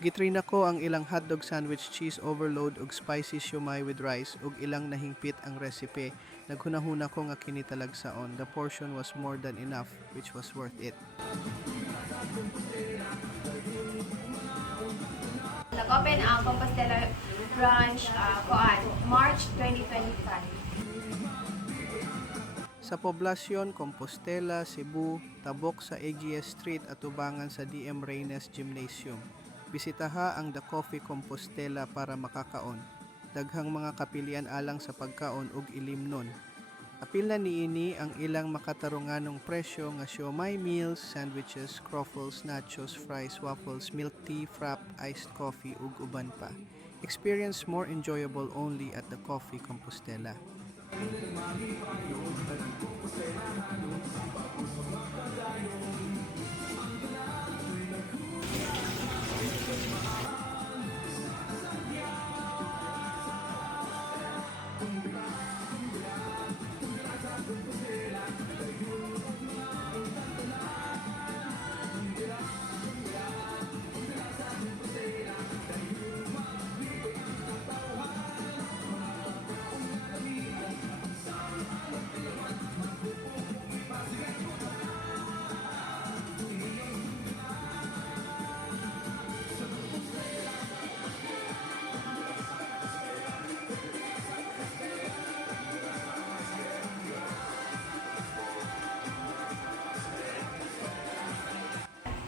Gitry na ko ang ilang hotdog sandwich, cheese overload ug spicy siomai with rice ug ilang nahingpit ang recipe. Naghunahuna ko nga kini talagsaon. The portion was more than enough, which was worth it. Nag-open ang Compostela branch March 2025. Sa poblasyon, Compostela, Cebu, tabok sa AGS Street at tubangan sa DM Reynes Gymnasium. Bisitaha ang The Coffee Compostela para makakaon. Daghang mga kapilian alang sa pagkaon ug ilimnon. Apil na niini ang ilang makatarunganong presyo nga siomai meals, sandwiches, croffles, nachos, fries, waffles, milk tea, frap, iced coffee ug uban pa. Experience more enjoyable only at The Coffee Compostela.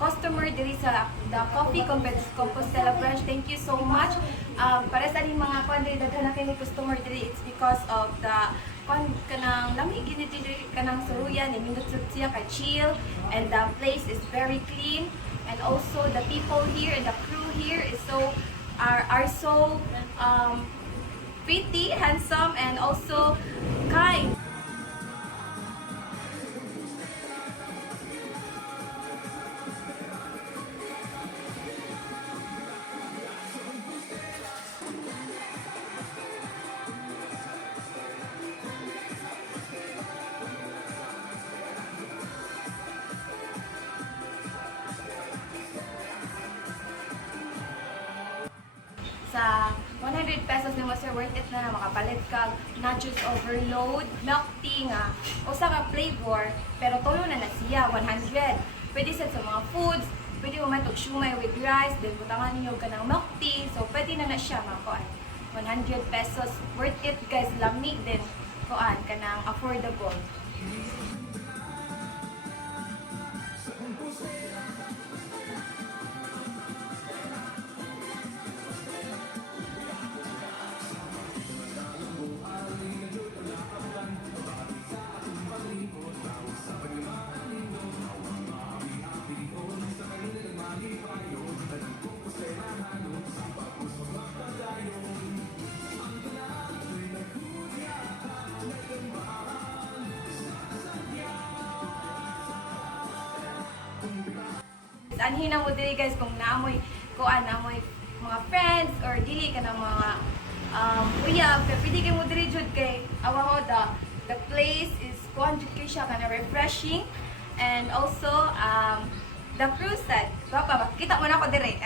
Customer diri sa The Coffee Compostela branch, thank you so much. Para sa aning mga diri daghan na kay customer diri, it's because of the kanang lami gini diri kanang suruyan ni mindot siya ka chill, and the place is very clean, and also the people here and the crew here is are so pretty, handsome, and also kind. Sa 100 pesos ni mo sir, worth it na makapalit ka nachos overload, milk tea nga, usa ka flavor, pero tulo na siya, 100. Pwede sa mga foods, pwede mo matog siomai with rice, then butangan ninyo ka ng milk tea, so pwede na siya mga kuan. 100 pesos, worth it guys, lami din kuan, kanang affordable. Anhin na mo dili guys kung naamoy naamoy mga friends or dili ka ng mga uyab, kaya pwede kayo mo diri jud kay awa ko the place is kuan jud kay siya kana refreshing, and also the crew side, kita mo na ako diri.